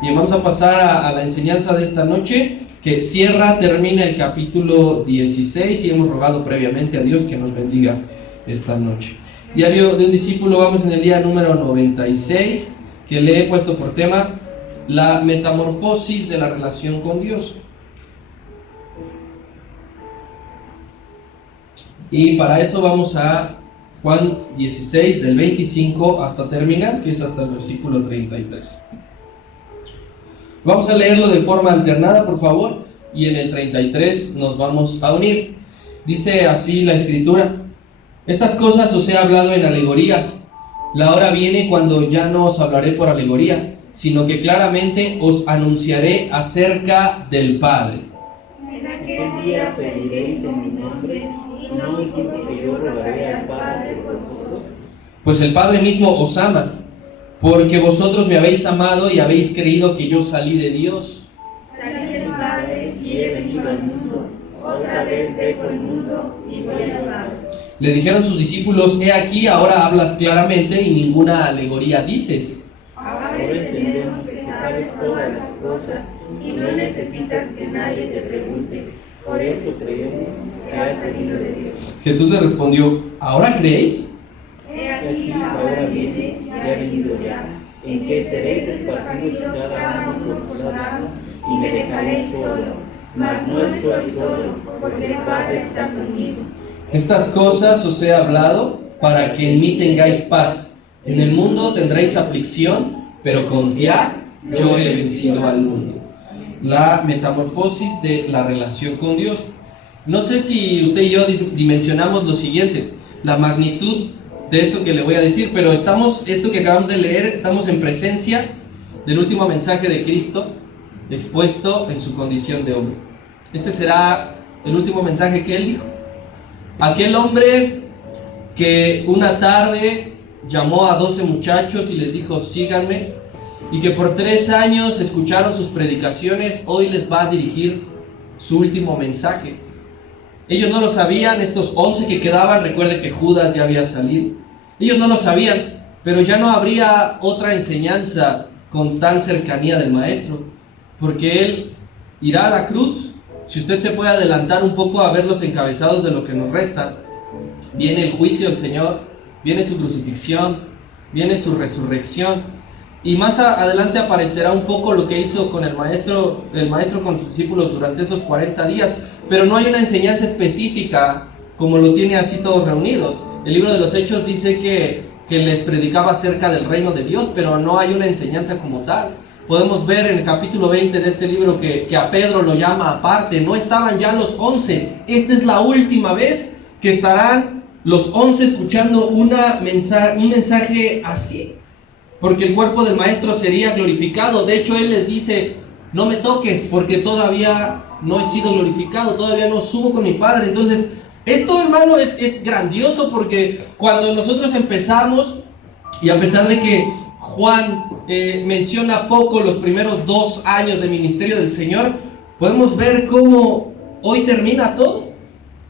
Bien, vamos a pasar a la enseñanza de esta noche, que termina el capítulo 16, y hemos rogado previamente a Dios que nos bendiga esta noche. Diario de un discípulo, vamos en el día número 96, que le he puesto por tema la metamorfosis de la relación con Dios. Y para eso vamos a Juan 16, del 25 hasta terminar, que es hasta el versículo 33. Vamos a leerlo de forma alternada, por favor, y en el 33 nos vamos a unir. Dice así la Escritura: estas cosas os he hablado en alegorías. La hora viene cuando ya no os hablaré por alegoría, sino que claramente os anunciaré acerca del Padre. En aquel día pediréis en mi nombre, y no digo que yo rogaré al Padre por vosotros. Pues el Padre mismo os ama, porque vosotros me habéis amado y habéis creído que yo salí de Dios. Salí del Padre y he venido al mundo. Otra vez dejo el mundo y voy al Padre. Le dijeron sus discípulos: he aquí, ahora hablas claramente y ninguna alegoría dices. Ahora entendemos que sabes todas las cosas y no necesitas que nadie te pregunte. Por eso creemos que has salido de Dios. Jesús le respondió: ¿ahora creéis? He aquí, ahora viene y ha venido ya, en que seréis esparcidos cada uno por su lado, y me dejaréis solo, mas no estoy solo, porque el Padre está conmigo. Estas cosas os he hablado para que en mí tengáis paz. En el mundo tendréis aflicción, pero confiad, yo he vencido al mundo. La metamorfosis de la relación con Dios. No sé si usted y yo dimensionamos lo siguiente, la magnitud de esto que le voy a decir, pero esto que acabamos de leer, estamos en presencia del último mensaje de Cristo expuesto en su condición de hombre. Este será el último mensaje que él dijo. Aquel hombre que una tarde llamó a 12 muchachos y les dijo: síganme, y que por 3 años escucharon sus predicaciones, hoy les va a dirigir su último mensaje. Ellos no lo sabían, estos 11 que quedaban. Recuerde que Judas ya había salido. Ellos no lo sabían, pero ya no habría otra enseñanza con tal cercanía del Maestro, porque Él irá a la cruz. Si usted se puede adelantar un poco a ver los encabezados de lo que nos resta, viene el juicio del Señor, viene su crucifixión, viene su resurrección, y más adelante aparecerá un poco lo que hizo con el maestro con sus discípulos durante esos 40 días, pero no hay una enseñanza específica como lo tiene así todos reunidos. El libro de los Hechos dice que les predicaba acerca del reino de Dios, pero no hay una enseñanza como tal. Podemos ver en el capítulo 20 de este libro que a Pedro lo llama aparte. No estaban ya los 11. Esta es la última vez que estarán los 11 escuchando un mensaje así, porque el cuerpo del Maestro sería glorificado. De hecho, Él les dice: no me toques, porque todavía no he sido glorificado, todavía no subo con mi Padre. Entonces, esto, hermano, es grandioso, porque cuando nosotros empezamos, y a pesar de que Juan menciona poco los primeros 2 años de ministerio del Señor, podemos ver cómo hoy termina todo.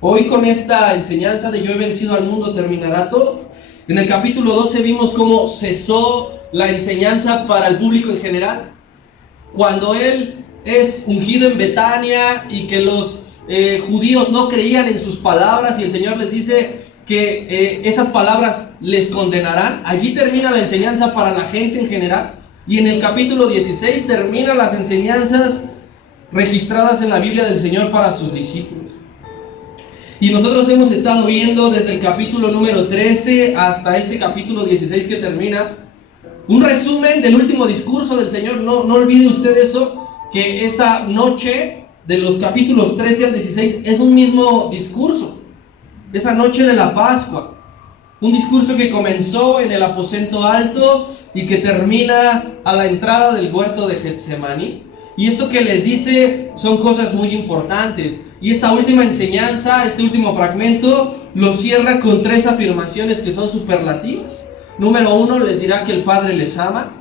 Hoy, con esta enseñanza de yo he vencido al mundo, terminará todo. En el capítulo 12 vimos cómo cesó la enseñanza para el público en general, cuando Él es ungido en Betania y que los judíos no creían en sus palabras, y el Señor les dice que esas palabras les condenarán. Allí termina la enseñanza para la gente en general, y en el capítulo 16 terminan las enseñanzas registradas en la Biblia del Señor para sus discípulos. Y nosotros hemos estado viendo desde el capítulo número 13 hasta este capítulo 16 que termina un resumen del último discurso del Señor. No olvide usted eso, que esa noche de los capítulos 13 al 16 es un mismo discurso. Esa noche de la Pascua, un discurso que comenzó en el aposento alto y que termina a la entrada del huerto de Getsemaní. Y esto que les dice son cosas muy importantes. Y esta última enseñanza, este último fragmento, lo cierra con 3 afirmaciones que son superlativas. Número 1, les dirá que el Padre les ama.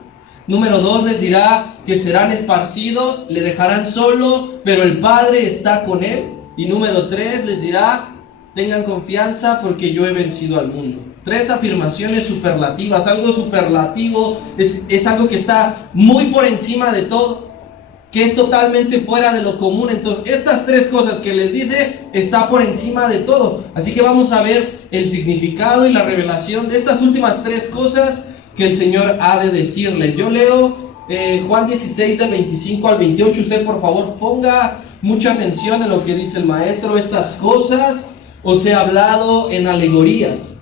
Número 2, les dirá que serán esparcidos, le dejarán solo, pero el Padre está con él. Y número 3, les dirá: tengan confianza porque yo he vencido al mundo. 3 afirmaciones superlativas. Algo superlativo es algo que está muy por encima de todo, que es totalmente fuera de lo común. Entonces, estas 3 cosas que les dice está por encima de todo. Así que vamos a ver el significado y la revelación de estas últimas 3 cosas que el Señor ha de decirles. Yo leo Juan 16 del 25 al 28. Usted, por favor, ponga mucha atención en lo que dice el maestro. Estas cosas os he hablado en alegorías.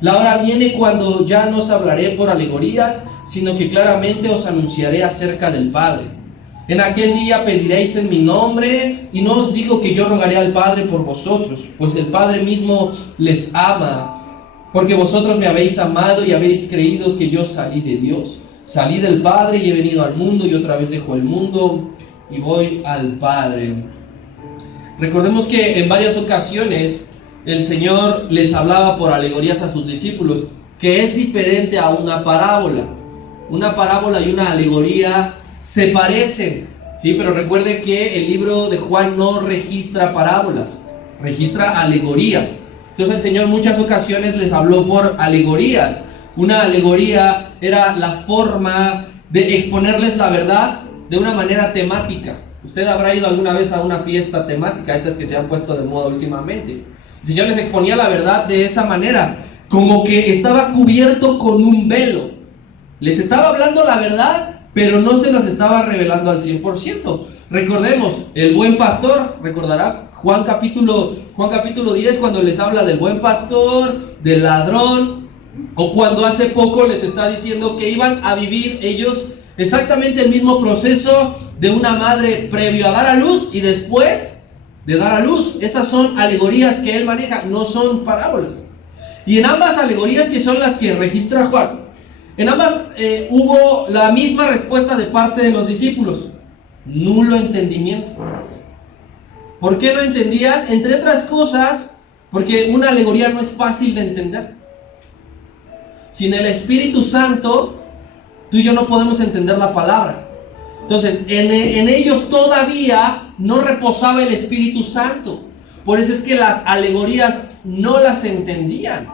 La hora viene cuando ya no os hablaré por alegorías, sino que claramente os anunciaré acerca del Padre. En aquel día pediréis en mi nombre, y no os digo que yo rogaré al Padre por vosotros, pues el Padre mismo les ama, porque vosotros me habéis amado y habéis creído que yo salí de Dios. Salí del Padre y he venido al mundo, y otra vez dejo el mundo y voy al Padre. Recordemos que en varias ocasiones el Señor les hablaba por alegorías a sus discípulos, que es diferente a una parábola. Una parábola y una alegoría se parecen, ¿sí? Pero recuerde que el libro de Juan no registra parábolas, registra alegorías. Entonces el Señor en muchas ocasiones les habló por alegorías. Una alegoría era la forma de exponerles la verdad de una manera temática. Usted habrá ido alguna vez a una fiesta temática, estas que se han puesto de moda últimamente. El Señor les exponía la verdad de esa manera, como que estaba cubierto con un velo. Les estaba hablando la verdad, pero no se los estaba revelando al 100%. Recordemos, el buen pastor, recordará Juan capítulo 10, cuando les habla del buen pastor, del ladrón, o cuando hace poco les está diciendo que iban a vivir ellos exactamente el mismo proceso de una madre previo a dar a luz y después de dar a luz. Esas son alegorías que él maneja, no son parábolas. Y en ambas alegorías, que son las que registra Juan, en ambas hubo la misma respuesta de parte de los discípulos: nulo entendimiento. ¿Por qué no entendían? Entre otras cosas, porque una alegoría no es fácil de entender. Sin el Espíritu Santo, tú y yo no podemos entender la palabra. Entonces, en ellos todavía no reposaba el Espíritu Santo. Por eso es que las alegorías no las entendían.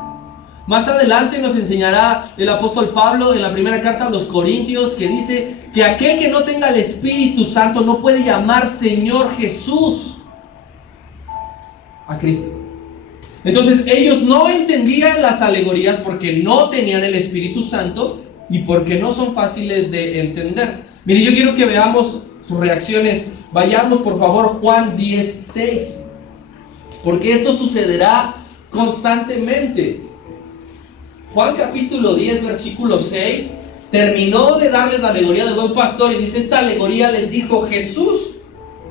Más adelante nos enseñará el apóstol Pablo en la primera carta a los Corintios, que dice que aquel que no tenga el Espíritu Santo no puede llamar Señor Jesús a Cristo. Entonces ellos no entendían las alegorías porque no tenían el Espíritu Santo y porque no son fáciles de entender. Mire, yo quiero que veamos sus reacciones. Vayamos por favor Juan 10:6, porque esto sucederá constantemente. Juan capítulo 10 versículo 6 terminó de darles la alegoría del buen pastor y dice: esta alegoría les dijo Jesús,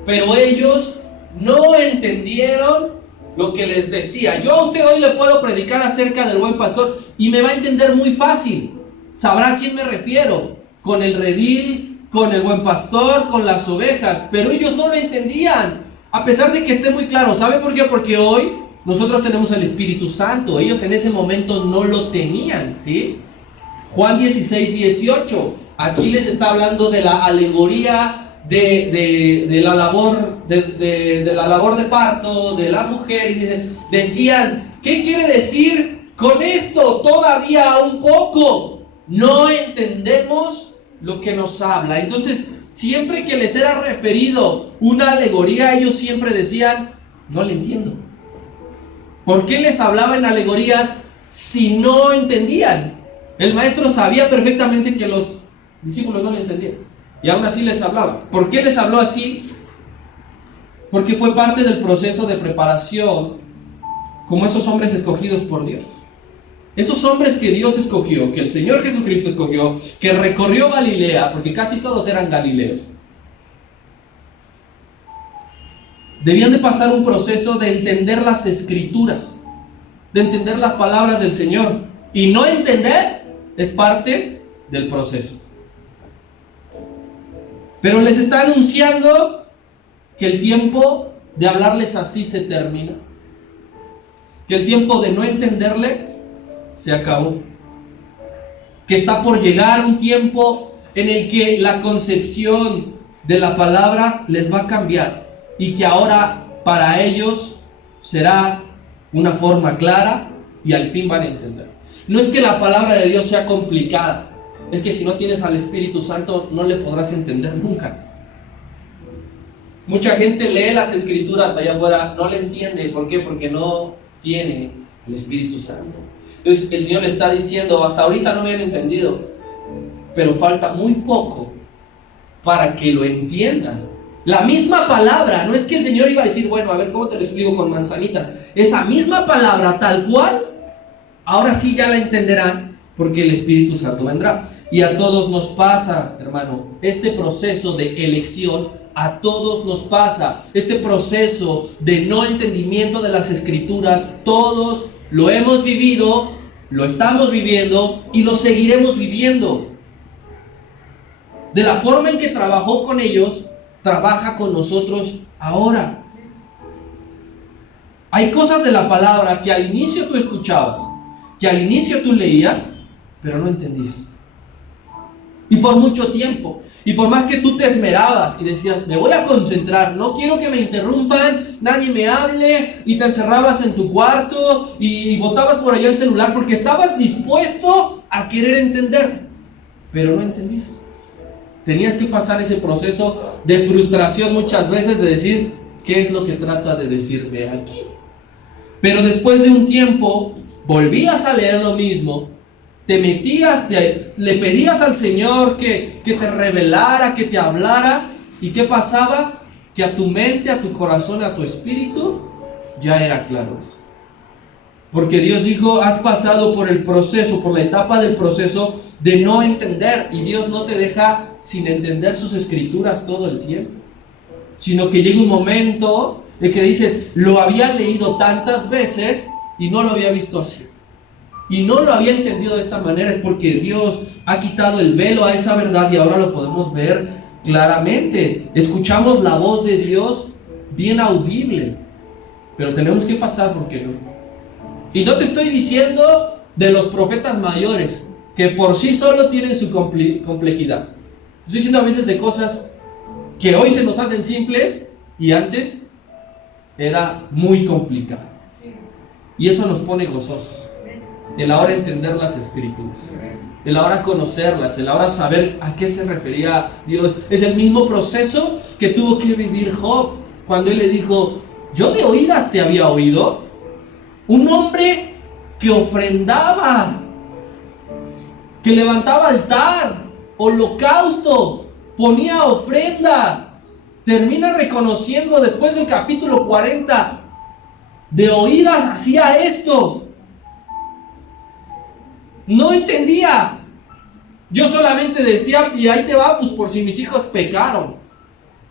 pero ellos no entendieron lo que les decía. Yo a usted hoy le puedo predicar acerca del buen pastor y me va a entender muy fácil. Sabrá a quién me refiero, con el redil, con el buen pastor, con las ovejas, pero ellos no lo entendían, a pesar de que esté muy claro. ¿Sabe por qué? Porque hoy nosotros tenemos el Espíritu Santo, ellos en ese momento no lo tenían, ¿sí? Juan 16:18, aquí les está hablando de la alegoría de la labor de la labor de parto de la mujer, y decían: ¿qué quiere decir con esto? Todavía un poco no entendemos lo que nos habla. Entonces, siempre que les era referido una alegoría, ellos siempre decían: no le entiendo. ¿Por qué les hablaba en alegorías si no entendían? El maestro sabía perfectamente que los discípulos no le entendían, y aún así les hablaba. ¿Por qué les habló así? Porque fue parte del proceso de preparación, como esos hombres escogidos por Dios. Esos hombres que Dios escogió, que el Señor Jesucristo escogió, que recorrió Galilea, porque casi todos eran galileos, debían de pasar un proceso de entender las Escrituras, de entender las palabras del Señor. Y no entender es parte del proceso. Pero les está anunciando que el tiempo de hablarles así se termina, que el tiempo de no entenderle se acabó, que está por llegar un tiempo en el que la concepción de la palabra les va a cambiar, y que ahora para ellos será una forma clara y al fin van a entender. No es que la palabra de Dios sea complicada, es que si no tienes al Espíritu Santo no le podrás entender nunca. Mucha gente lee las Escrituras allá afuera, no le entiende. ¿Por qué? Porque no tiene el Espíritu Santo. Entonces el Señor le está diciendo, hasta ahorita no me han entendido, pero falta muy poco para que lo entiendan. La misma palabra, no es que el Señor iba a decir, bueno, a ver cómo te lo explico con manzanitas. Esa misma palabra tal cual, ahora sí ya la entenderán, porque el Espíritu Santo vendrá. Y a todos nos pasa, hermano, este proceso de elección, a todos nos pasa. Este proceso de no entendimiento de las Escrituras, todos lo hemos vivido, lo estamos viviendo y lo seguiremos viviendo. De la forma en que trabajó con ellos, trabaja con nosotros ahora. Hay cosas de la palabra que al inicio tú escuchabas, que al inicio tú leías, pero no entendías. Y por mucho tiempo, y por más que tú te esmerabas y decías, me voy a concentrar, no quiero que me interrumpan, nadie me hable, y te encerrabas en tu cuarto y botabas por allá el celular porque estabas dispuesto a querer entender, pero no entendías. Tenías que pasar ese proceso de frustración muchas veces de decir, ¿qué es lo que trata de decirme aquí? Pero después de un tiempo, volvías a leer lo mismo, te metías, le pedías al Señor que te revelara, que te hablara, ¿y qué pasaba? Que a tu mente, a tu corazón, a tu espíritu, ya era claro eso. Porque Dios dijo, has pasado por el proceso, por la etapa del proceso de no entender, y Dios no te deja sin entender sus escrituras todo el tiempo, sino que llega un momento en que dices, lo había leído tantas veces y no lo había visto así, y no lo había entendido de esta manera. Es porque Dios ha quitado el velo a esa verdad y ahora lo podemos ver claramente. Escuchamos la voz de Dios bien audible, pero tenemos que pasar porque no. Y no te estoy diciendo de los profetas mayores, que por sí solo tienen su complejidad. Estoy diciendo a veces de cosas que hoy se nos hacen simples y antes era muy complicado. Y eso nos pone gozosos. El ahora entender las Escrituras, el ahora conocerlas, el ahora saber a qué se refería Dios. Es el mismo proceso que tuvo que vivir Job cuando él le dijo, yo de oídas te había oído. Un hombre que ofrendaba, que levantaba altar, holocausto, ponía ofrenda, termina reconociendo después del capítulo 40, de oídas hacía esto. No entendía. Yo solamente decía, y ahí te va, pues por si mis hijos pecaron.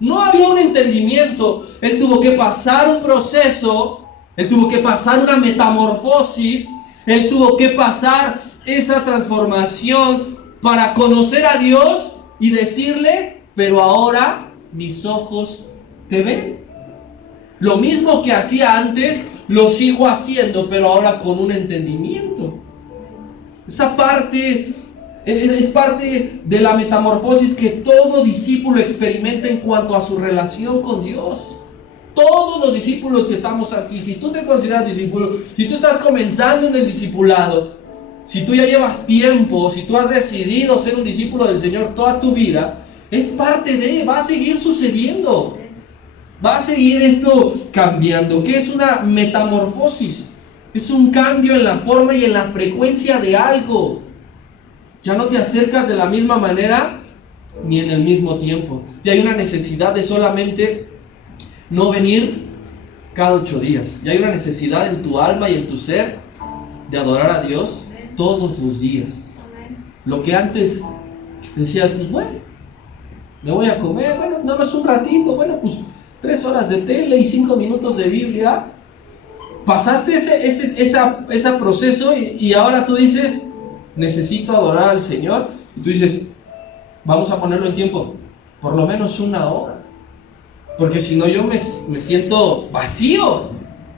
No había un entendimiento. Él tuvo que pasar un proceso, él tuvo que pasar una metamorfosis, él tuvo que pasar esa transformación para conocer a Dios y decirle, pero ahora mis ojos te ven. Lo mismo que hacía antes, lo sigo haciendo, pero ahora con un entendimiento. Esa parte es parte de la metamorfosis que todo discípulo experimenta en cuanto a su relación con Dios. Todos los discípulos que estamos aquí, si tú te consideras discípulo, si tú estás comenzando en el discipulado, si tú ya llevas tiempo, si tú has decidido ser un discípulo del Señor toda tu vida, es parte de, va a seguir sucediendo. Va a seguir esto cambiando. ¿Qué es una metamorfosis? Es un cambio en la forma y en la frecuencia de algo. Ya no te acercas de la misma manera ni en el mismo tiempo. Y hay una necesidad de solamente no venir cada 8 días. Y hay una necesidad en tu alma y en tu ser de adorar a Dios todos los días. Lo que antes decías, pues bueno, me voy a comer, bueno, nada más un ratito, bueno, pues 3 horas de tele y 5 minutos de Biblia. Pasaste ese proceso y ahora tú dices, necesito adorar al Señor. Y tú dices, vamos a ponerlo en tiempo, por lo menos 1 hora. Porque si no yo me siento vacío,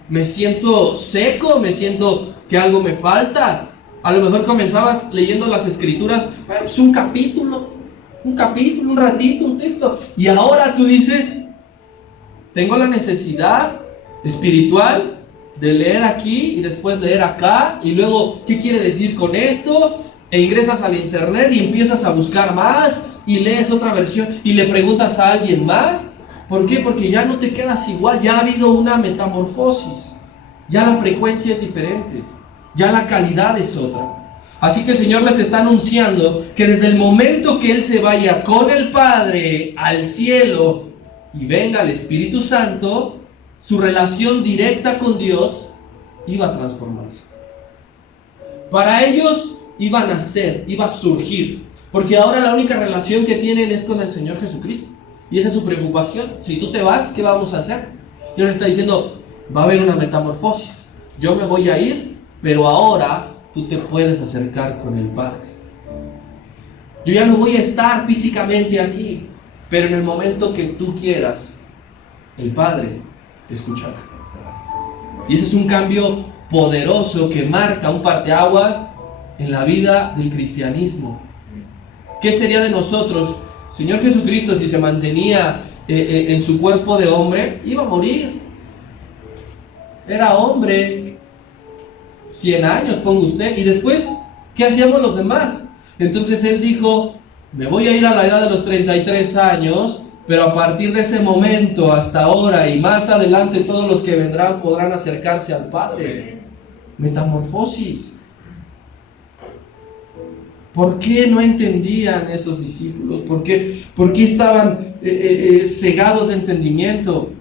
me siento seco, me siento que algo me falta. A lo mejor comenzabas leyendo las Escrituras, bueno, pues un capítulo, un ratito, un texto. Y ahora tú dices, tengo la necesidad espiritual de leer aquí y después leer acá, y luego, ¿qué quiere decir con esto? E ingresas al internet y empiezas a buscar más, y lees otra versión, y le preguntas a alguien más. ¿Por qué? Porque ya no te quedas igual, ya ha habido una metamorfosis, ya la frecuencia es diferente, ya la calidad es otra. Así que el Señor les está anunciando que desde el momento que Él se vaya con el Padre al cielo y venga el Espíritu Santo, su relación directa con Dios iba a transformarse. Para ellos iba a nacer, iba a surgir, porque ahora la única relación que tienen es con el Señor Jesucristo. Y esa es su preocupación. Si tú te vas, ¿qué vamos a hacer? Dios les está diciendo, va a haber una metamorfosis. Yo me voy a ir, pero ahora tú te puedes acercar con el Padre. Yo ya no voy a estar físicamente aquí, pero en el momento que tú quieras, el Padre te escuchará. Y ese es un cambio poderoso que marca un parteaguas en la vida del cristianismo. ¿Qué sería de nosotros? Señor Jesucristo, si se mantenía en su cuerpo de hombre, iba a morir. Era hombre, 100 años, ponga usted. Y después, ¿qué hacíamos los demás? Entonces Él dijo, me voy a ir a la edad de los 33 años, pero a partir de ese momento hasta ahora y más adelante, todos los que vendrán podrán acercarse al Padre. Metamorfosis. ¿Por qué no entendían esos discípulos? ¿Por qué estaban cegados de entendimiento?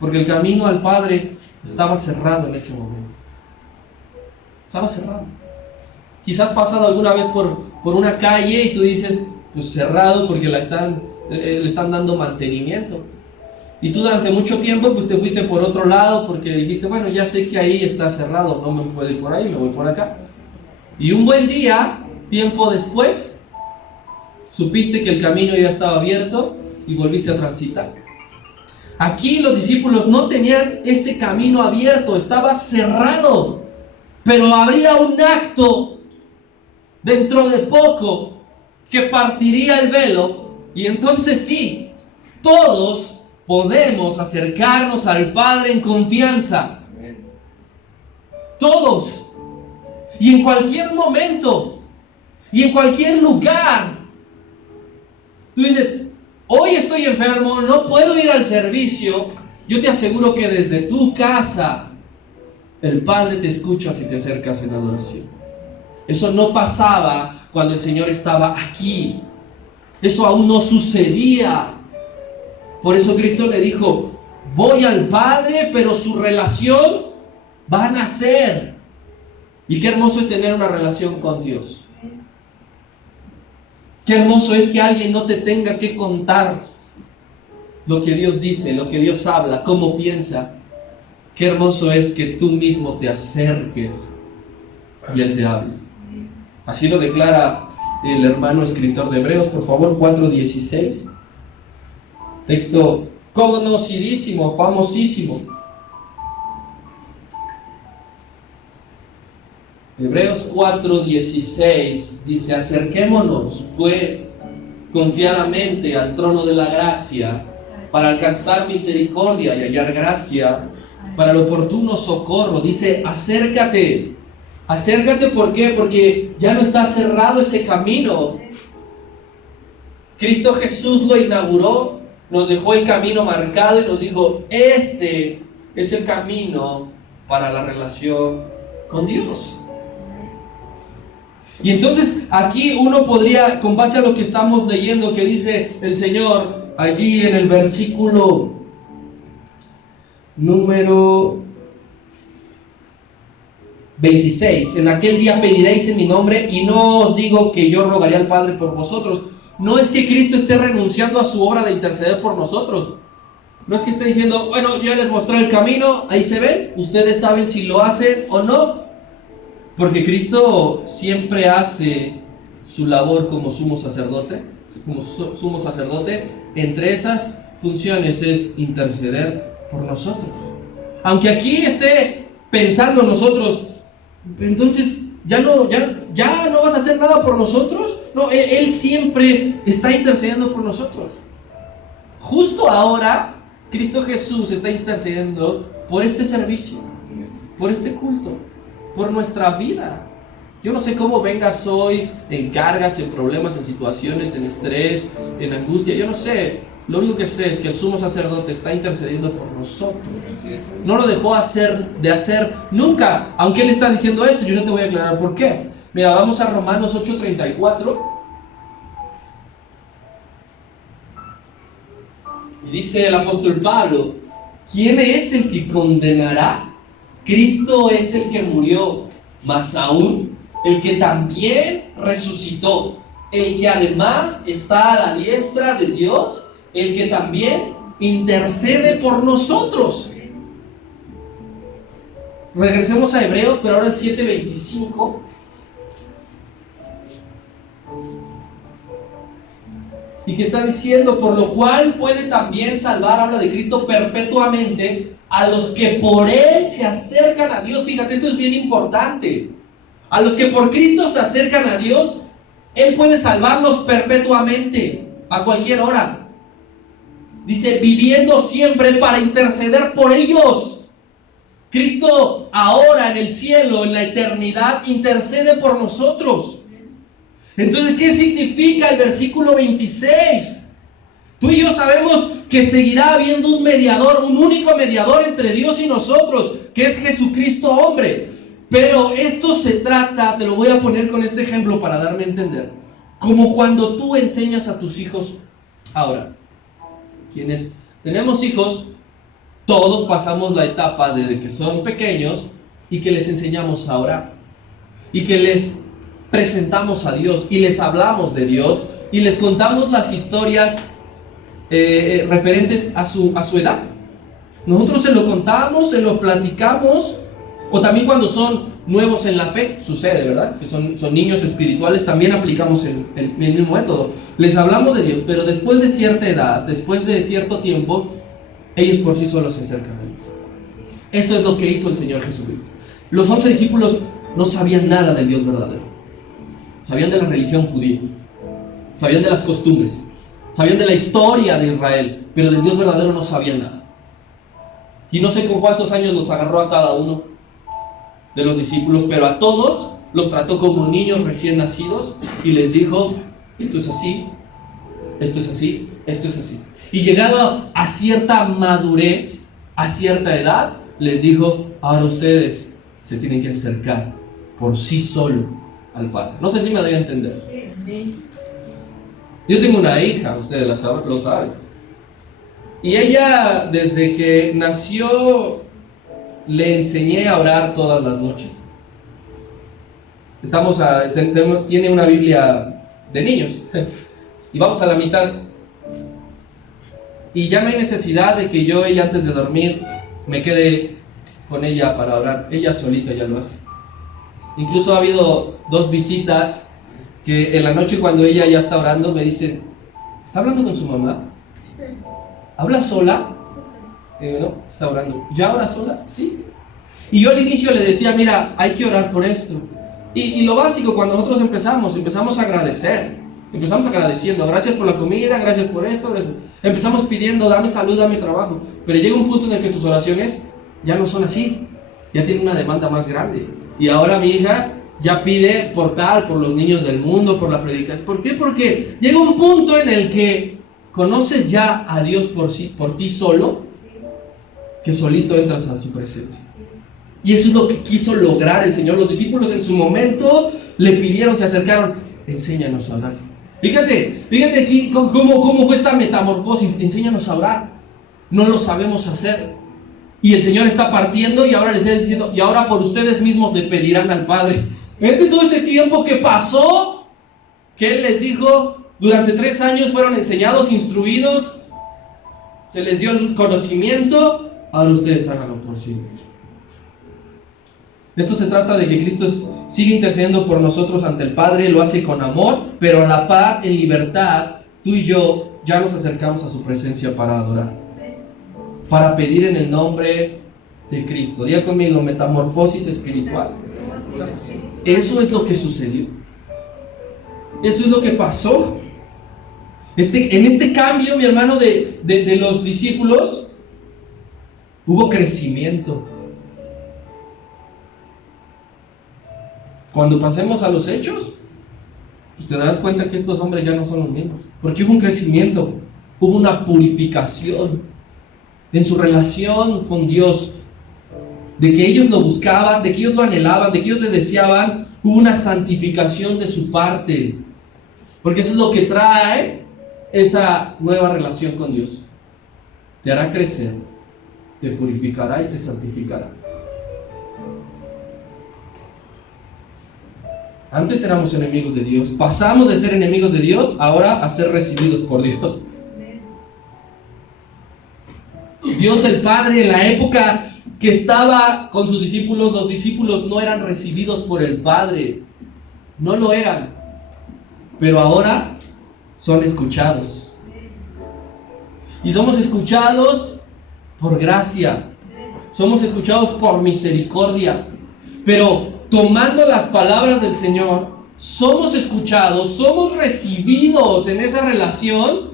Porque el camino al Padre estaba cerrado en ese momento. Estaba cerrado. Quizás has pasado alguna vez por una calle y tú dices, pues cerrado porque le están dando mantenimiento. Y tú durante mucho tiempo pues te fuiste por otro lado porque dijiste, bueno, ya sé que ahí está cerrado, no me puedo ir por ahí, me voy por acá. Y un buen día, tiempo después, supiste que el camino ya estaba abierto y volviste a transitar. Aquí los discípulos no tenían ese camino abierto, estaba cerrado, pero habría un acto dentro de poco que partiría el velo y entonces sí, todos podemos acercarnos al Padre en confianza. Todos. Y en cualquier momento. Y en cualquier lugar. Tú dices, hoy estoy enfermo, no puedo ir al servicio. Yo te aseguro que desde tu casa el Padre te escucha si te acercas en adoración. Eso no pasaba cuando el Señor estaba aquí. Eso aún no sucedía. Por eso Cristo le dijo, voy al Padre, pero su relación va a nacer. Y qué hermoso es tener una relación con Dios. Qué hermoso es que alguien no te tenga que contar lo que Dios dice, lo que Dios habla, cómo piensa. Qué hermoso es que tú mismo te acerques y Él te hable. Así lo declara el hermano escritor de Hebreos, por favor, 4:16. Texto conocidísimo, famosísimo. Hebreos 4:16 dice, acerquémonos pues confiadamente al trono de la gracia para alcanzar misericordia y hallar gracia para el oportuno socorro. Dice, acércate. Acércate, ¿por qué? Porque ya no está cerrado ese camino. Cristo Jesús lo inauguró, nos dejó el camino marcado y nos dijo, este es el camino para la relación con Dios. Y entonces aquí uno podría, con base a lo que estamos leyendo, que dice el Señor allí en el versículo número 26, en aquel día pediréis en mi nombre y no os digo que yo rogaré al Padre por vosotros. No es que Cristo esté renunciando a su obra de interceder por nosotros. No es que esté diciendo, bueno, yo les mostré el camino, ahí se ven, ustedes saben si lo hacen o no. Porque Cristo siempre hace su labor como sumo sacerdote. Entre esas funciones es interceder por nosotros. Aunque aquí esté pensando nosotros, entonces ya no vas a hacer nada por nosotros. No, Él siempre está intercediendo por nosotros. Justo ahora, Cristo Jesús está intercediendo por este servicio. por este culto, por nuestra vida. Yo no sé cómo vengas hoy en cargas, en problemas, en situaciones, en estrés, en angustia. Yo no sé. Lo único que sé es que el sumo sacerdote está intercediendo por nosotros. No lo dejó de hacer nunca. Aunque él está diciendo esto, yo no te voy a aclarar por qué. Mira, vamos a Romanos 8:34. Y dice el apóstol Pablo: ¿quién es el que condenará? Cristo es el que murió, más aún el que también resucitó, el que además está a la diestra de Dios, el que también intercede por nosotros. Regresemos a Hebreos, pero ahora el 7:25. Y que está diciendo: por lo cual puede también salvar, habla de Cristo, perpetuamente a los que por Él se acercan a Dios. Fíjate, esto es bien importante. A los que por Cristo se acercan a Dios, Él puede salvarlos perpetuamente, a cualquier hora. Dice, viviendo siempre para interceder por ellos. Cristo ahora en el cielo, en la eternidad, intercede por nosotros. Entonces, ¿qué significa el versículo 26? Tú y yo sabemos que seguirá habiendo un mediador, un único mediador entre Dios y nosotros, que es Jesucristo hombre. Pero esto se trata, te lo voy a poner con este ejemplo para darme a entender, como cuando tú enseñas a tus hijos. Ahora, quienes tenemos hijos, todos pasamos la etapa desde que son pequeños y que les enseñamos a orar y que les presentamos a Dios y les hablamos de Dios y les contamos las historias referentes a su edad. Nosotros se lo contamos, se lo platicamos, o también cuando son nuevos en la fe, sucede, ¿verdad? Que son niños espirituales, también aplicamos el mismo método. Les hablamos de Dios, pero después de cierta edad, después de cierto tiempo, ellos por sí solos se acercan a Dios. Eso es lo que hizo el Señor Jesucristo. Los 11 discípulos no sabían nada del Dios verdadero. Sabían de la religión judía, sabían de las costumbres, sabían de la historia de Israel, pero del Dios verdadero no sabían nada. Y no sé con cuántos años los agarró a cada uno de los discípulos, pero a todos los trató como niños recién nacidos y les dijo: esto es así, esto es así, esto es así. Y llegado a cierta madurez, a cierta edad, les dijo: ahora ustedes se tienen que acercar por sí solo al Padre. No sé si me doy a entender. Yo tengo una hija, ustedes lo saben. Y ella, desde que nació, le enseñé a orar todas las noches. Tiene una Biblia de niños y vamos a la mitad. Y ya no hay necesidad de que ella antes de dormir me quede con ella para orar. Ella solita ya lo hace. Incluso ha habido 2 visitas que en la noche, cuando ella ya está orando, me dicen: ¿está hablando con su mamá? ¿Habla sola? Y digo: no, está orando. ¿Ya ora sola? Sí. Y yo al inicio le decía: mira, hay que orar por esto. Y lo básico, cuando nosotros empezamos a agradecer. Empezamos agradeciendo: gracias por la comida, gracias por esto. Empezamos pidiendo: dame salud, dame trabajo. Pero llega un punto en el que tus oraciones ya no son así. Ya tienen una demanda más grande. Y ahora mi hija ya pide por los niños del mundo, por la predicación. ¿Por qué? Porque llega un punto en el que conoces ya a Dios por ti solo, que solito entras a su presencia. Y eso es lo que quiso lograr el Señor. Los discípulos en su momento le pidieron, se acercaron: enséñanos a orar. Fíjate aquí cómo fue esta metamorfosis. Enséñanos a orar. No lo sabemos hacer. Y el Señor está partiendo y ahora les está diciendo: y ahora por ustedes mismos le pedirán al Padre. Fíjate todo ese tiempo que pasó, que Él les dijo: durante 3 años fueron enseñados, instruidos, se les dio el conocimiento, ahora ustedes háganlo por sí mismos. Esto se trata de que Cristo sigue intercediendo por nosotros ante el Padre, lo hace con amor, pero a la par, en libertad, tú y yo ya nos acercamos a su presencia para adorar, para pedir en el nombre de Cristo. Diga conmigo: metamorfosis espiritual. Eso es lo que sucedió. Eso es lo que pasó. En este cambio, mi hermano, de los discípulos, hubo crecimiento. Cuando pasemos a los hechos, pues te darás cuenta que estos hombres ya no son los mismos, porque hubo un crecimiento, hubo una purificación en su relación con Dios, de que ellos lo buscaban, de que ellos lo anhelaban, de que ellos le deseaban. Hubo una santificación de su parte, porque eso es lo que trae esa nueva relación con Dios. Te hará crecer, te purificará y te santificará. Antes éramos enemigos de Dios, pasamos de ser enemigos de Dios ahora a ser recibidos por Dios. Dios el Padre, en la época que estaba con sus discípulos, los discípulos no eran recibidos por el Padre, no lo eran, pero ahora son escuchados. Y somos escuchados por gracia, somos escuchados por misericordia, pero tomando las palabras del Señor, somos escuchados, somos recibidos en esa relación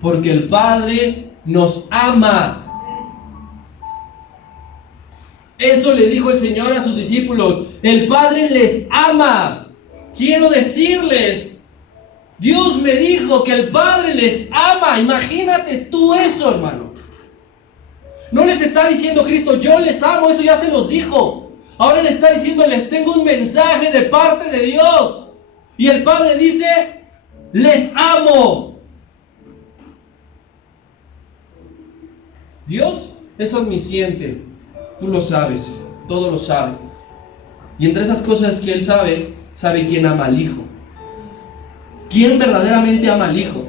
porque el Padre nos ama. Eso le dijo el Señor a sus discípulos: el Padre les ama. Quiero decirles, Dios me dijo que el Padre les ama. Imagínate tú eso, hermano. No les está diciendo Cristo, yo les amo, eso ya se los dijo. Ahora le está diciendo, les tengo un mensaje de parte de Dios. Y el Padre dice, les amo. Dios es omnisciente, tú lo sabes, todo lo sabe. Y entre esas cosas que Él sabe, sabe quién ama al Hijo. ¿Quién verdaderamente ama al Hijo?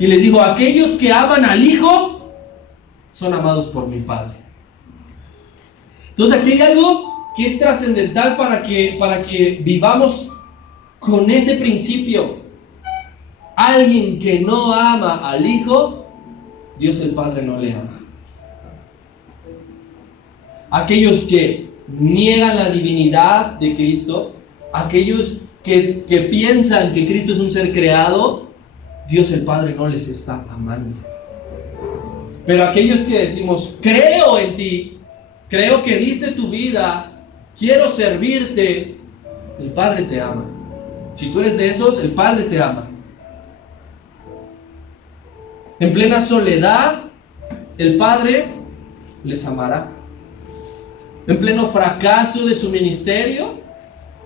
Y les dijo, aquellos que aman al Hijo son amados por mi Padre. Entonces aquí hay algo que es trascendental para que vivamos con ese principio. Alguien que no ama al Hijo, Dios el Padre no le ama. Aquellos que niegan la divinidad de Cristo, aquellos que piensan que Cristo es un ser creado, Dios el Padre no les está amando. Pero aquellos que decimos, creo en ti, creo que diste tu vida, quiero servirte, el Padre te ama. Si tú eres de esos, el Padre te ama. En plena soledad, el Padre les amará. En pleno fracaso de su ministerio,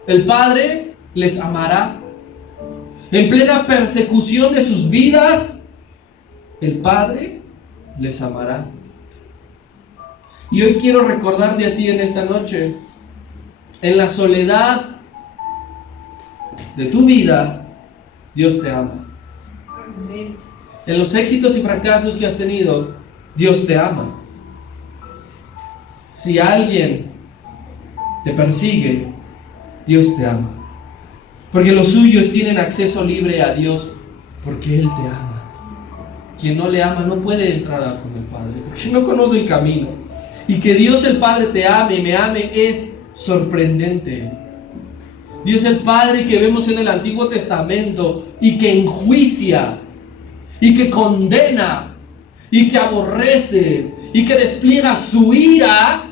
el Padre les amará. En plena persecución de sus vidas, el Padre les amará. Y hoy quiero recordarte a ti en esta noche, en la soledad de tu vida, Dios te ama. Amén. En los éxitos y fracasos que has tenido, Dios te ama. Si alguien te persigue, Dios te ama. Porque los suyos tienen acceso libre a Dios, porque Él te ama. Quien no le ama no puede entrar con el Padre, porque no conoce el camino. Y que Dios el Padre te ame y me ame es sorprendente. Dios el Padre que vemos en el Antiguo Testamento y que enjuicia y que condena y que aborrece y que despliega su ira,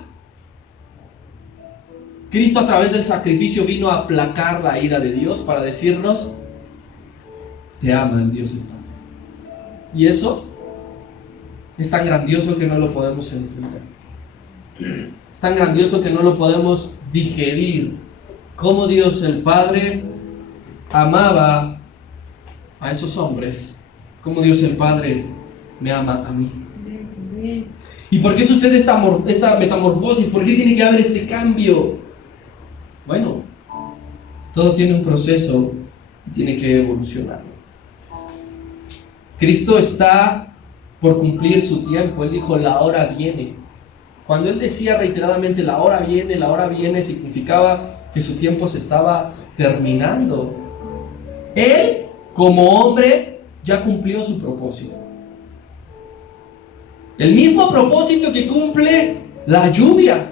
Cristo a través del sacrificio vino a aplacar la ira de Dios para decirnos, te ama el Dios el Padre. Y eso es tan grandioso que no lo podemos entender. Es tan grandioso que no lo podemos digerir. Cómo Dios el Padre amaba a esos hombres. Cómo Dios el Padre me ama a mí. ¿Y por qué sucede esta metamorfosis? ¿Por qué tiene que haber este cambio? Bueno, todo tiene un proceso y tiene que evolucionar. Cristo está por cumplir su tiempo. Él dijo, la hora viene. Cuando Él decía reiteradamente, la hora viene, significaba que su tiempo se estaba terminando. Él, como hombre, ya cumplió su propósito. El mismo propósito que cumple la lluvia.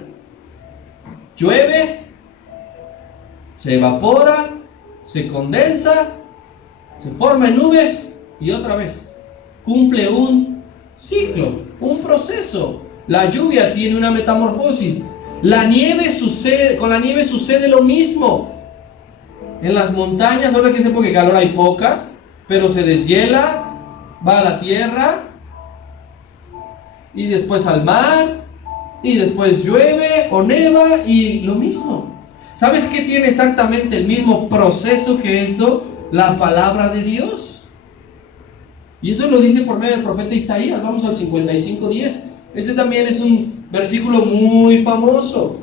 Llueve, se evapora, se condensa, se forma en nubes y otra vez cumple un ciclo, un proceso. La lluvia tiene una metamorfosis. Con la nieve sucede lo mismo. En las montañas, ahora que es época de calor hay pocas, pero se deshiela, va a la tierra, y después al mar, y después llueve o neva, y lo mismo. ¿Sabes qué tiene exactamente el mismo proceso que esto? La palabra de Dios. Y eso lo dice por medio del profeta Isaías. Vamos al 55:10. Ese también es un versículo muy famoso,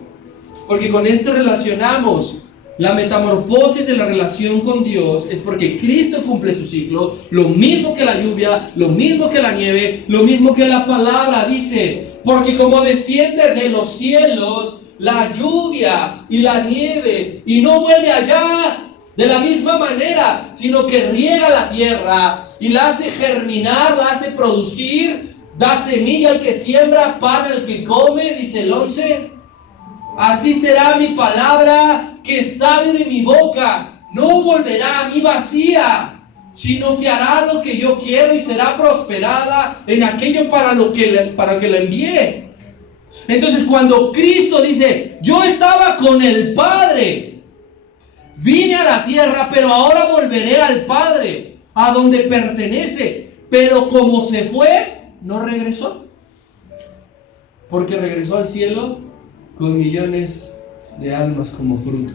porque con esto relacionamos la metamorfosis de la relación con Dios. Es porque Cristo cumple su ciclo, lo mismo que la lluvia, lo mismo que la nieve, lo mismo que la palabra. Dice, porque como desciende de los cielos la lluvia y la nieve, y no vuelve allá de la misma manera, sino que riega la tierra y la hace germinar, la hace producir, da semilla al que siembra, pan al que come, dice el 11. Así será mi palabra que sale de mi boca, no volverá a mí vacía, sino que hará lo que yo quiero y será prosperada en aquello para que la envié. Entonces, cuando Cristo dice, yo estaba con el Padre, vine a la tierra, pero ahora volveré al Padre, a donde pertenece. Pero como se fue, no regresó, porque regresó al cielo con millones de almas como fruto.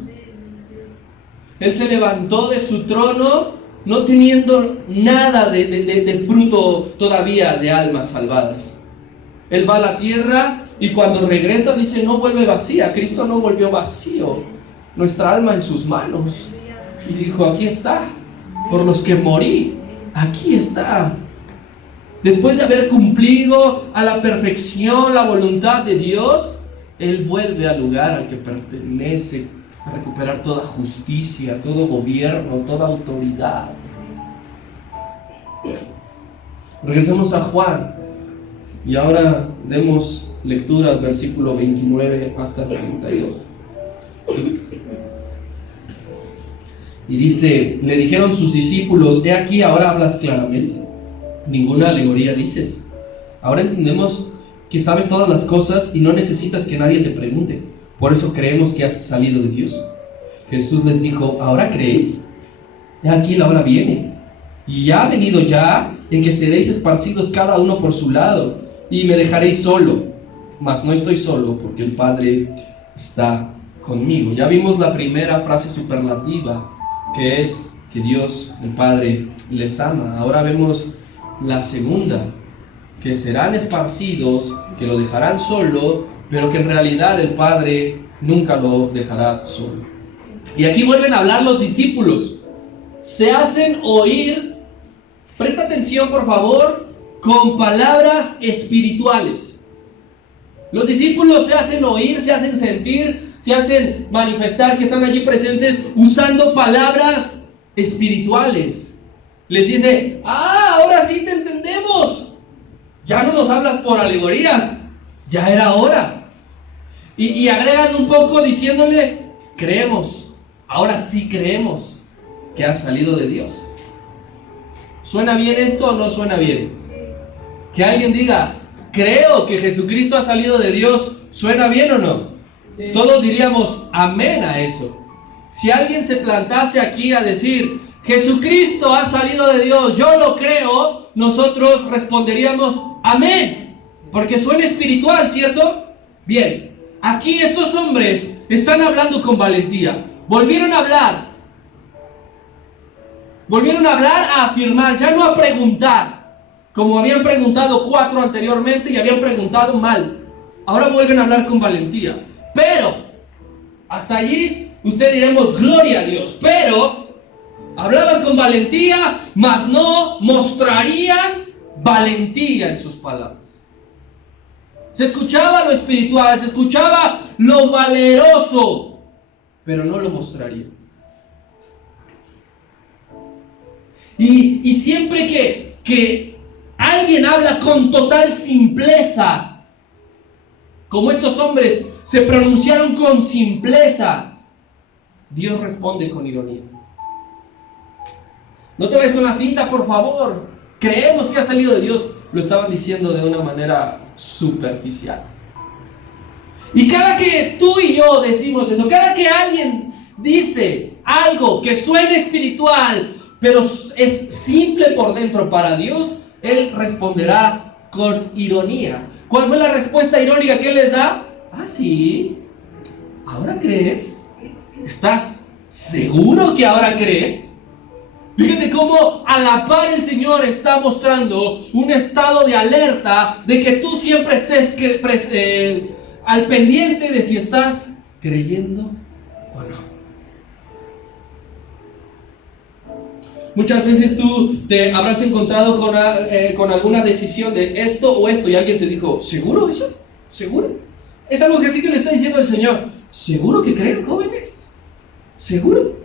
Él se levantó de su trono no teniendo nada de fruto todavía de almas salvadas. Él va a la tierra y cuando regresa dice, no vuelve vacía. Cristo no volvió vacío, nuestra alma en sus manos. Y dijo, aquí está, por los que morí, aquí está. Después de haber cumplido a la perfección la voluntad de Dios, Él vuelve al lugar al que pertenece, a recuperar toda justicia, todo gobierno, toda autoridad. Regresemos a Juan y ahora demos lectura al versículo 29 hasta el 32. Y dice, le dijeron sus discípulos, he aquí, ahora hablas claramente, ninguna alegoría dices. Ahora entendemos que sabes todas las cosas y no necesitas que nadie te pregunte. Por eso creemos que has salido de Dios. Jesús les dijo, ¿ahora creéis? He aquí la hora viene, y ya ha venido ya, en que seréis esparcidos cada uno por su lado, y me dejaréis solo. Mas no estoy solo, porque el Padre está conmigo. Ya vimos la primera frase superlativa, que es que Dios, el Padre, les ama. Ahora vemos la segunda, que serán esparcidos, que lo dejarán solo, pero que en realidad el Padre nunca lo dejará solo. Y aquí vuelven a hablar los discípulos. Se hacen oír, presta atención por favor, con palabras espirituales. Los discípulos se hacen oír, se hacen sentir, se hacen manifestar que están allí presentes usando palabras espirituales. Les dice, ahora sí te entendemos. Ya no nos hablas por alegorías, ya era hora. Y agregan un poco diciéndole, creemos, ahora sí creemos que has salido de Dios. ¿Suena bien esto o no suena bien? Que alguien diga, creo que Jesucristo ha salido de Dios, ¿suena bien o no? Sí. Todos diríamos amén a eso. Si alguien se plantase aquí a decir, Jesucristo ha salido de Dios, yo lo creo, nosotros responderíamos amén, porque suena espiritual, ¿cierto? Bien, aquí estos hombres están hablando con valentía. Volvieron a hablar, a afirmar, ya no a preguntar, como habían preguntado 4 anteriormente y habían preguntado mal. Ahora vuelven a hablar con valentía. Pero, hasta allí, usted diremos, gloria a Dios, pero hablaban con valentía, mas no mostrarían valentía en sus palabras. Se escuchaba lo espiritual, se escuchaba lo valeroso, pero no lo mostraría. Y siempre que alguien habla con total simpleza, como estos hombres se pronunciaron con simpleza, Dios responde con ironía. No te vayas con la finta, por favor. Creemos que ha salido de Dios. Lo estaban diciendo de una manera superficial. Y cada que tú y yo decimos eso, cada que alguien dice algo que suene espiritual, pero es simple por dentro para Dios, Él responderá con ironía. ¿Cuál fue la respuesta irónica que Él les da? Ah, sí, ¿ahora crees? ¿Estás seguro que ahora crees? Fíjate cómo a la par el Señor está mostrando un estado de alerta de que tú siempre estés al pendiente de si estás creyendo o no. Muchas veces tú te habrás encontrado con alguna decisión de esto o esto y alguien te dijo, ¿seguro eso? ¿Seguro? Es algo que sí que le está diciendo el Señor. ¿Seguro que creen, jóvenes? ¿Seguro?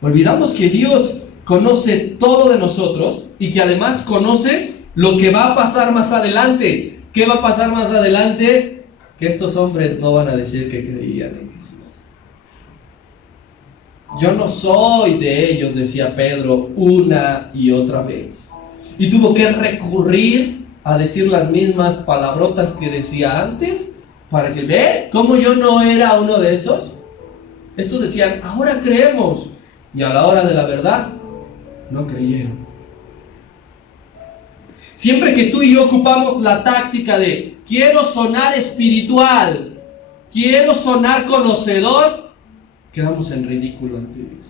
Olvidamos que Dios conoce todo de nosotros y que además conoce lo que va a pasar más adelante. ¿Qué va a pasar más adelante? Que estos hombres no van a decir que creían en Jesús. Yo no soy de ellos, decía Pedro una y otra vez. Y tuvo que recurrir a decir las mismas palabrotas que decía antes para que ve cómo yo no era uno de esos. Estos decían, ahora creemos. Y a la hora de la verdad, no creyeron. Siempre que tú y yo ocupamos la táctica de quiero sonar espiritual, quiero sonar conocedor, quedamos en ridículo ante Dios.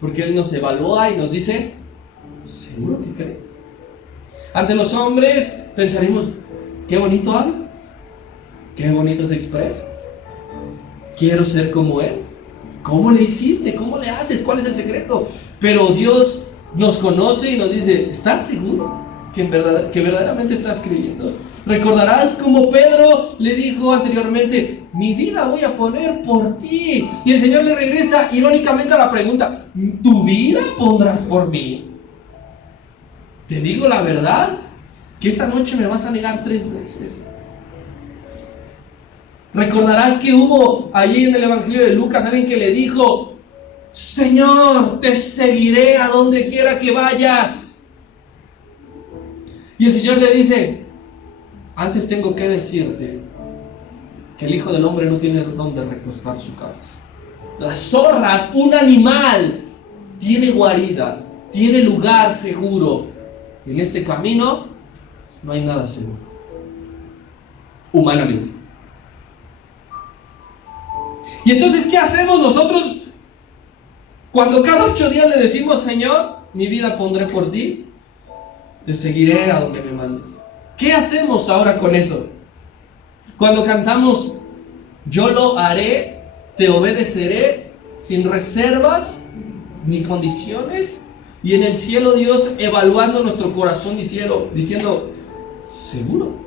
Porque Él nos evalúa y nos dice, ¿seguro que crees? Ante los hombres pensaremos, qué bonito habla, qué bonito se expresa, quiero ser como Él. ¿Cómo le hiciste? ¿Cómo le haces? ¿Cuál es el secreto? Pero Dios nos conoce y nos dice, ¿estás seguro que verdaderamente estás creyendo? Recordarás como Pedro le dijo anteriormente, mi vida voy a poner por ti. Y el Señor le regresa irónicamente a la pregunta, ¿tu vida pondrás por mí? Te digo la verdad, que esta noche me vas a negar 3 veces. Recordarás que hubo allí en el Evangelio de Lucas alguien que le dijo, Señor, te seguiré a donde quiera que vayas. Y el Señor le dice, antes tengo que decirte que el Hijo del Hombre no tiene donde recostar su cabeza. Las zorras, un animal, tiene guarida, tiene lugar seguro. Y en este camino no hay nada seguro, humanamente. Y entonces, ¿qué hacemos nosotros cuando cada 8 días le decimos, Señor, mi vida pondré por ti, te seguiré a donde me mandes? ¿Qué hacemos ahora con eso? Cuando cantamos, yo lo haré, te obedeceré, sin reservas ni condiciones, y en el cielo Dios evaluando nuestro corazón diciendo, ¿seguro?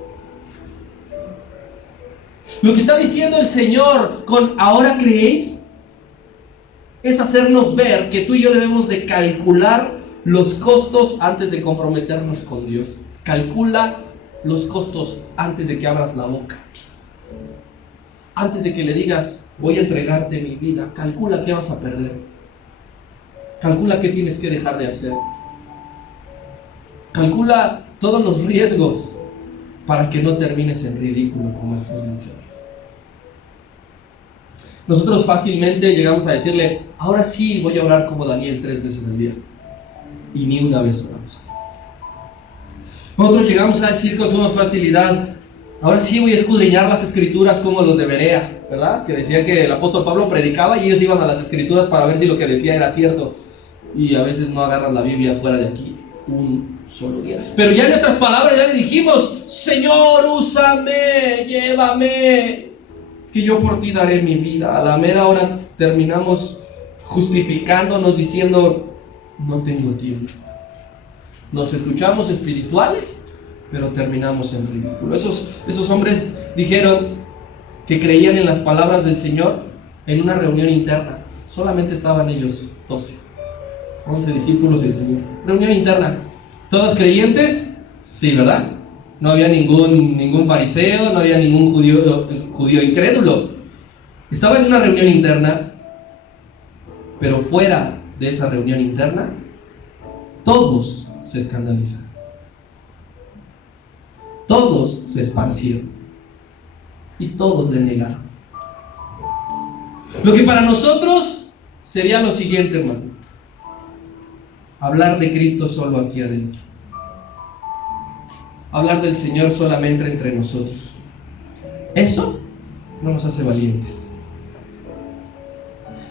Lo que está diciendo el Señor con ¿ahora creéis? Es hacernos ver que tú y yo debemos de calcular los costos antes de comprometernos con Dios. Calcula los costos antes de que abras la boca. Antes de que le digas, voy a entregarte mi vida, calcula qué vas a perder. Calcula qué tienes que dejar de hacer. Calcula todos los riesgos para que no termines en ridículo como estos muchachos. Nosotros fácilmente llegamos a decirle, ahora sí voy a orar como Daniel 3 veces al día. Y ni una vez oramos. Nosotros llegamos a decir con suma facilidad, ahora sí voy a escudriñar las escrituras como los de Berea, ¿verdad? Que decía que el apóstol Pablo predicaba y ellos iban a las escrituras para ver si lo que decía era cierto. Y a veces no agarran la Biblia fuera de aquí un solo día. Pero ya en nuestras palabras ya le dijimos, Señor, úsame, llévame, que yo por ti daré mi vida. A la mera hora terminamos justificándonos diciendo, no tengo tiempo. Nos escuchamos espirituales, pero terminamos en ridículo. Esos hombres dijeron que creían en las palabras del Señor en una reunión interna. Solamente estaban ellos 11 discípulos del Señor. Reunión interna. ¿Todos creyentes? Sí, ¿verdad? No había ningún fariseo, no había ningún judío incrédulo. Estaba en una reunión interna, pero fuera de esa reunión interna, todos se escandalizaron. Todos se esparcieron. y todos le negaron. Lo que para nosotros sería lo siguiente, hermano: hablar de Cristo solo aquí adentro, hablar del Señor solamente entre nosotros. Eso no nos hace valientes.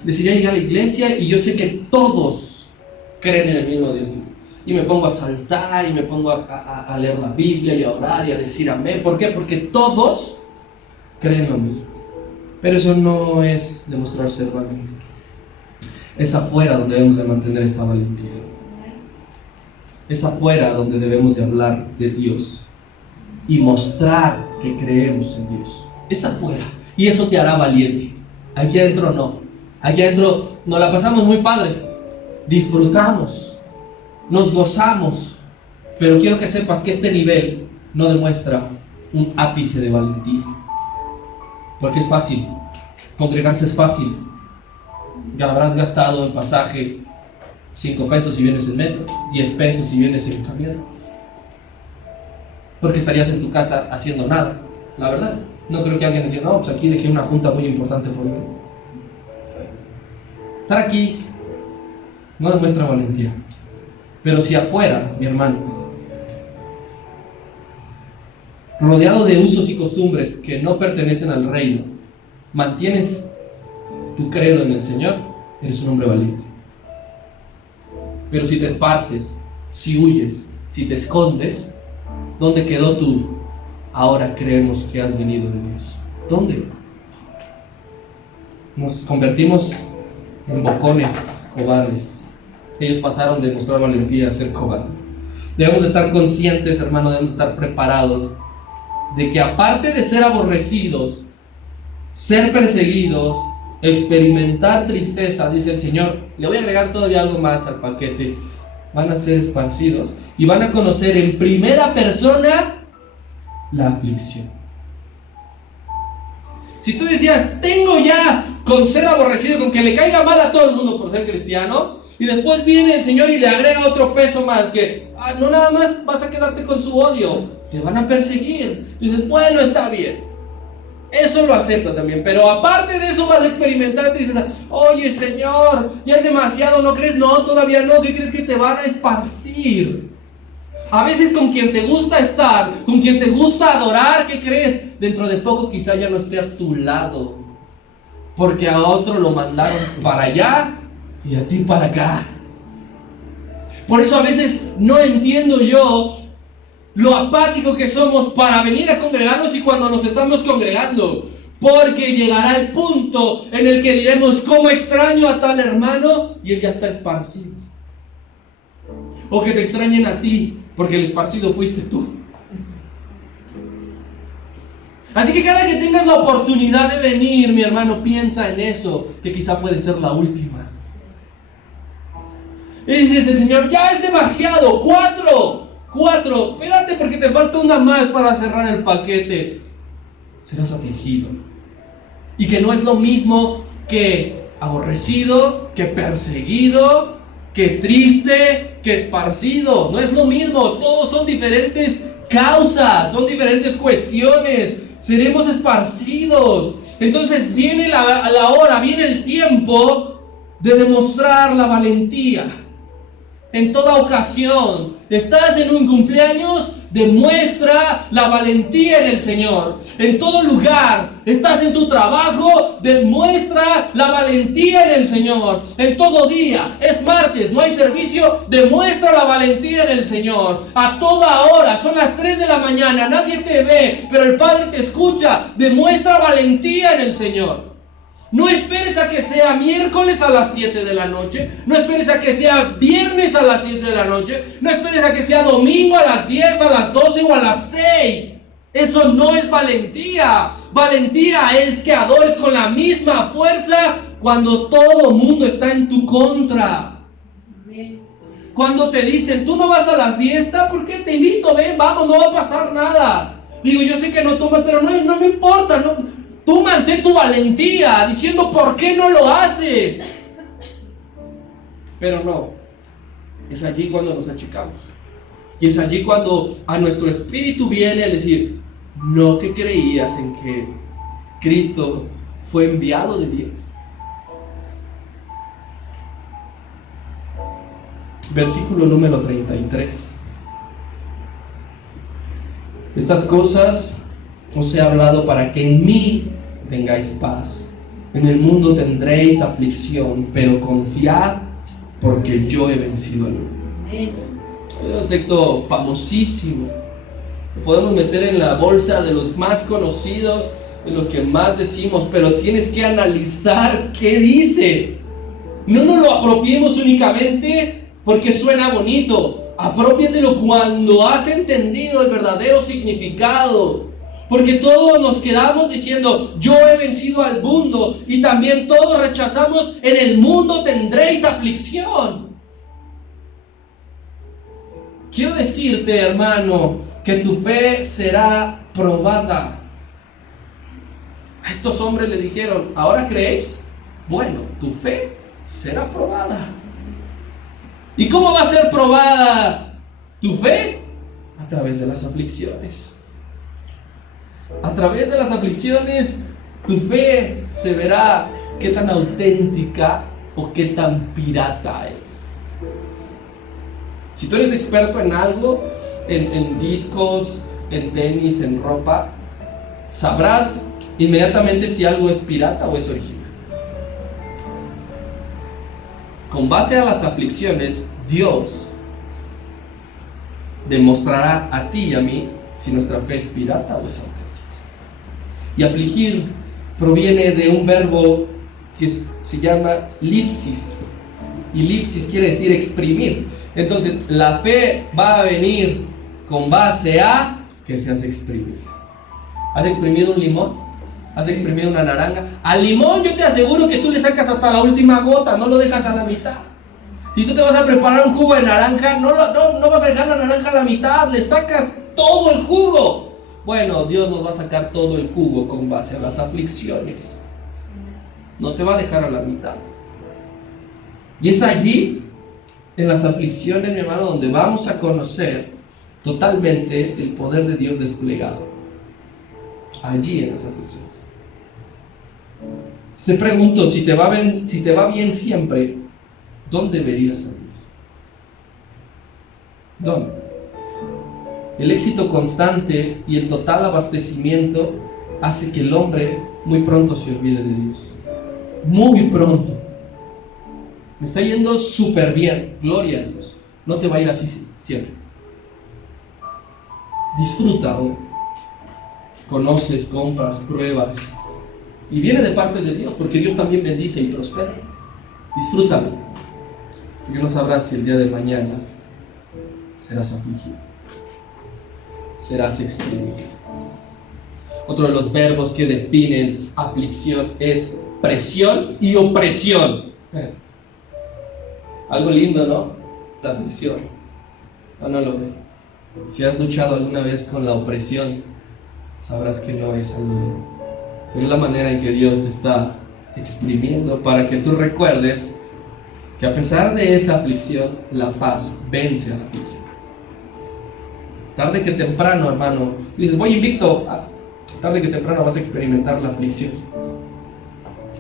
Decidí llegar a la iglesia y yo sé que todos creen en el mismo Dios, y me pongo a saltar y me pongo a leer la Biblia y a orar y a decir amén. ¿Por qué? Porque todos creen lo mismo. Pero eso no es demostrar ser valiente. Es afuera donde debemos de mantener esta valentía. Es afuera donde debemos de hablar de Dios y mostrar que creemos en Dios. Es afuera, y eso te hará valiente. Aquí adentro no. Aquí adentro nos la pasamos muy padre, disfrutamos, nos gozamos, pero quiero que sepas que este nivel no demuestra un ápice de valentía, porque es fácil, congregarse es fácil. Ya habrás gastado en pasaje 5 pesos si vienes en metro, 10 pesos si vienes en camión, porque estarías en tu casa haciendo nada. La verdad, no creo que alguien diga, no, pues aquí dejé una junta muy importante por mí. Estar aquí no demuestra valentía. Pero si afuera, mi hermano, rodeado de usos y costumbres que no pertenecen al reino, mantienes tu credo en el Señor, eres un hombre valiente. Pero si te esparces, si huyes, si te escondes, ¿dónde quedó tu ahora creemos que has venido de Dios? ¿Dónde? Nos convertimos en bocones cobardes. Ellos pasaron de mostrar valentía a ser cobardes. Debemos de estar conscientes, hermano, debemos de estar preparados de que aparte de ser aborrecidos, ser perseguidos, experimentar tristeza, dice el Señor, le voy a agregar todavía algo más al paquete: van a ser esparcidos y van a conocer en primera persona la aflicción. Si tú decías, tengo ya con ser aborrecido, con que le caiga mal a todo el mundo por ser cristiano, y después viene el Señor y le agrega otro peso más, que no nada más vas a quedarte con su odio, te van a perseguir. Dices, bueno, está bien, eso lo acepto también, pero aparte de eso vas a experimentar tristeza. Oye, Señor, ya es demasiado, ¿no crees? No, todavía no. ¿Qué crees? Que te van a esparcir. A veces con quien te gusta estar, con quien te gusta adorar, ¿qué crees? Dentro de poco quizá ya no esté a tu lado, porque a otro lo mandaron para allá y a ti para acá. Por eso a veces no entiendo yo lo apático que somos para venir a congregarnos y cuando nos estamos congregando, porque llegará el punto en el que diremos, ¿cómo extraño a tal hermano? Y él ya está esparcido. O que te extrañen a ti, porque el esparcido fuiste tú. Así que cada que tengas la oportunidad de venir, mi hermano, piensa en eso, que quizá puede ser la última. Y dices, el Señor, ya es demasiado, 4, espérate porque te falta una más para cerrar el paquete. Serás afligido. Y que no es lo mismo que aborrecido, que perseguido, que triste, que esparcido. No es lo mismo, todos son diferentes causas, son diferentes cuestiones. Seremos esparcidos. Entonces viene la hora, viene el tiempo de demostrar la valentía. En toda ocasión, estás en un cumpleaños, demuestra la valentía en el Señor. En todo lugar, estás en tu trabajo, demuestra la valentía en el Señor. En todo día, es martes, no hay servicio, demuestra la valentía en el Señor. A toda hora, son las 3 de la mañana, nadie te ve, pero el Padre te escucha, demuestra valentía en el Señor. No esperes a que sea miércoles a las 7 de la noche. No esperes a que sea viernes a las 7 de la noche. No esperes a que sea domingo a las 10, a las 12 o a las 6. Eso no es valentía. Valentía es que adores con la misma fuerza cuando todo el mundo está en tu contra. Cuando te dicen, tú no vas a la fiesta, ¿por qué? Te invito, ven, vamos, no va a pasar nada. Digo, yo sé que no tomas, pero no me importa, no. Tú mantén tu valentía diciendo por qué no lo haces. Pero no, es allí cuando nos achicamos. Y es allí cuando a nuestro espíritu viene a decir, no que creías en que Cristo fue enviado de Dios. Versículo número 33. Estas cosas os he hablado para que en mí tengáis paz. En el mundo tendréis aflicción, pero confiad, porque yo he vencido al mundo. Es un texto famosísimo. Lo podemos meter en la bolsa de los más conocidos, de lo que más decimos, pero tienes que analizar qué dice. No nos lo apropiemos únicamente porque suena bonito. Apropiatelo cuando has entendido el verdadero significado. Porque todos nos quedamos diciendo, yo he vencido al mundo, y también todos rechazamos, en el mundo tendréis aflicción. Quiero decirte, hermano, que tu fe será probada. A estos hombres le dijeron, ¿ahora creéis? Bueno, tu fe será probada. ¿Y cómo va a ser probada tu fe? A través de las aflicciones. A través de las aflicciones, tu fe se verá qué tan auténtica o qué tan pirata es. Si tú eres experto en algo, en discos, en tenis, en ropa, sabrás inmediatamente si algo es pirata o es original. Con base a las aflicciones, Dios demostrará a ti y a mí si nuestra fe es pirata o es auténtica. Y afligir proviene de un verbo que se llama lipsis. Y lipsis quiere decir exprimir. Entonces, la fe va a venir con base a que se hace exprimir. ¿Has exprimido un limón? ¿Has exprimido una naranja? Al limón yo te aseguro que tú le sacas hasta la última gota, no lo dejas a la mitad. Si tú te vas a preparar un jugo de naranja, no vas a dejar la naranja a la mitad, le sacas todo el jugo. Bueno, Dios nos va a sacar todo el jugo con base a las aflicciones. No te va a dejar a la mitad. Y es allí, en las aflicciones, mi hermano, donde vamos a conocer totalmente el poder de Dios desplegado. Allí en las aflicciones. Te pregunto, si te va bien siempre, ¿dónde verías a Dios? ¿Dónde? El éxito constante y el total abastecimiento hace que el hombre muy pronto se olvide de Dios. Muy pronto. Me está yendo súper bien, gloria a Dios. No te va a ir así siempre. Disfruta hoy. Conoces, compras, pruebas. Y viene de parte de Dios, porque Dios también bendice y prospera. Disfrútalo. Porque no sabrás si el día de mañana serás afligido. Serás exprimido. Otro de los verbos que definen aflicción es presión y opresión. Algo lindo, ¿no? La aflicción. No lo ves. Si has luchado alguna vez con la opresión, sabrás que no es algo lindo. Pero es la manera en que Dios te está exprimiendo para que tú recuerdes que a pesar de esa aflicción, la paz vence a la aflicción. Tarde que temprano, hermano, dices, voy invicto. Tarde que temprano vas a experimentar la aflicción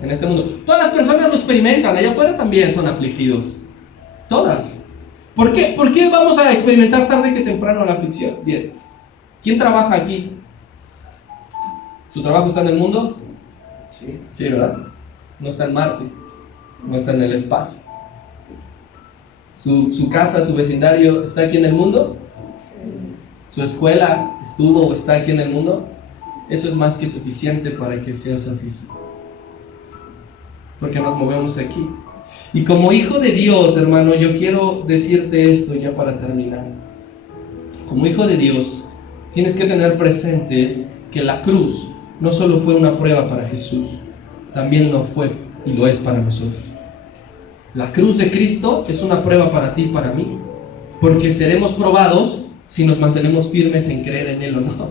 en este mundo. Todas las personas lo experimentan, allá afuera también son afligidos. Todas. ¿Por qué? ¿Por qué vamos a experimentar tarde que temprano la aflicción? Bien. ¿Quién trabaja aquí? ¿Su trabajo está en el mundo? Sí. Sí, ¿verdad? No está en Marte, no está en el espacio. ¿Su casa, su vecindario está aquí en el mundo? ¿Su escuela estuvo o está aquí en el mundo? Eso es más que suficiente para que seas afligido. Porque nos movemos aquí. Y como hijo de Dios, hermano, yo quiero decirte esto ya para terminar. Como hijo de Dios, tienes que tener presente que la cruz no solo fue una prueba para Jesús, también lo fue y lo es para nosotros. La cruz de Cristo es una prueba para ti y para mí, porque seremos probados si nos mantenemos firmes en creer en Él o no.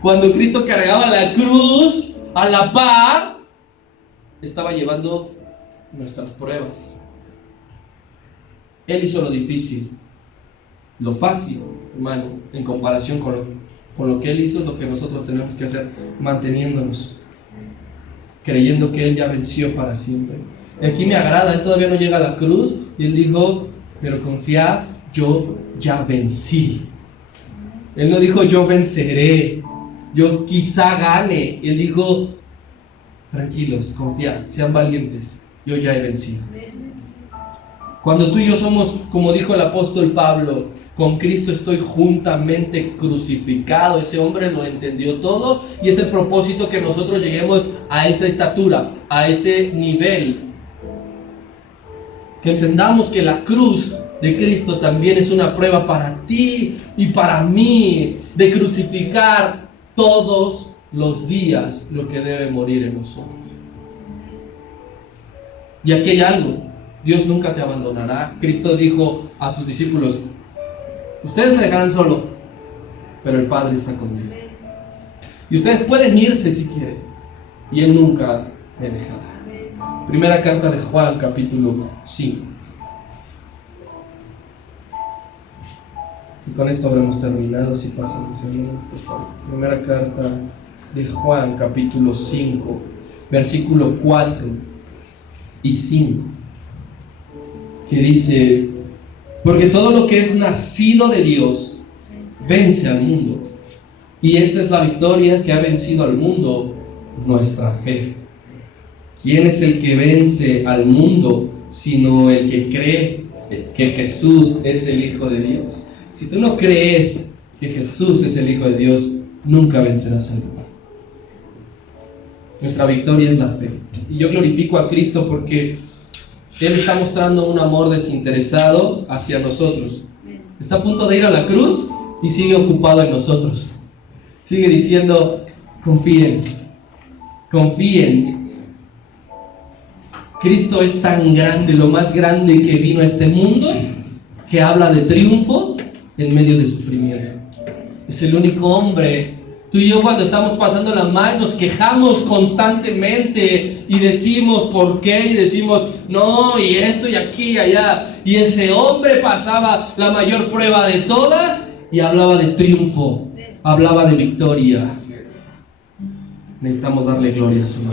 Cuando Cristo cargaba la cruz a la par, estaba llevando nuestras pruebas. Él hizo lo difícil. Lo fácil, hermano, en comparación con por lo que Él hizo, es lo que nosotros tenemos que hacer, manteniéndonos, creyendo que Él ya venció para siempre. Y aquí me agrada, Él todavía no llega a la cruz, y Él dijo, pero confiad, yo ya vencí. Él no dijo, yo venceré, yo quizá gane. Él dijo, tranquilos, confiad, sean valientes, yo ya he vencido. Cuando tú y yo somos, como dijo el apóstol Pablo, con Cristo estoy juntamente crucificado. Ese hombre lo entendió todo y es el propósito que nosotros lleguemos a esa estatura, a ese nivel. Que entendamos que la cruz de Cristo también es una prueba para ti y para mí, de crucificar todos los días lo que debe morir en nosotros. Y aquí hay algo. Dios nunca te abandonará. Cristo dijo a sus discípulos, ustedes me dejarán solo, pero el Padre está conmigo. Y ustedes pueden irse si quieren, y Él nunca me dejará. Primera carta de Juan, capítulo 5. Y con esto habremos terminado, si pasan mis hermanos, por favor. Primera carta de Juan, capítulo 5, versículo 4 y 5. Que dice, porque todo lo que es nacido de Dios vence al mundo, y esta es la victoria que ha vencido al mundo, nuestra fe. ¿Quién es el que vence al mundo sino el que cree que Jesús es el Hijo de Dios? Si tú no crees que Jesús es el Hijo de Dios, nunca vencerás al mundo. Nuestra victoria es la fe, y yo glorifico a Cristo porque Él está mostrando un amor desinteresado hacia nosotros. Está a punto de ir a la cruz y sigue ocupado en nosotros. Sigue diciendo, confíen, confíen. Cristo es tan grande, lo más grande que vino a este mundo, que habla de triunfo en medio de sufrimiento. Es el único hombre. Tú y yo, cuando estamos pasándola mal, nos quejamos constantemente y decimos por qué, y decimos no, y esto y aquí y allá. Y ese hombre pasaba la mayor prueba de todas y hablaba de triunfo, hablaba de victoria. Necesitamos darle gloria a su nombre.